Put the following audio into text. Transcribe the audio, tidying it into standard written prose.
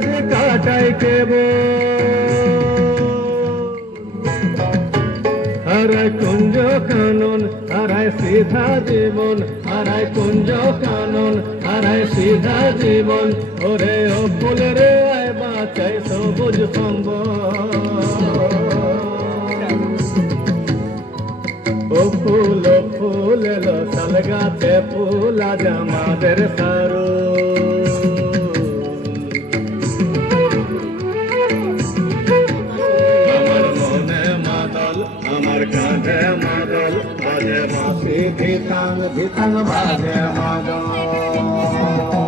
আজ কাটাই হারায় কুঞ্জ কানন হারায় সিধা জীবন হারায় কুঞ্জ কানন হারায় সিধা জীবন ওরে ও ফুল রে আয় বাঁচাই সবুজ সম্বল ও ফুল এলো শাল গাছে ফুল আজ আমাদের সারো আমার মনে মাদল আমার কাঁধে মাদল বাজে বাঁশি ধিতাং ধিতাং বাজে মাদল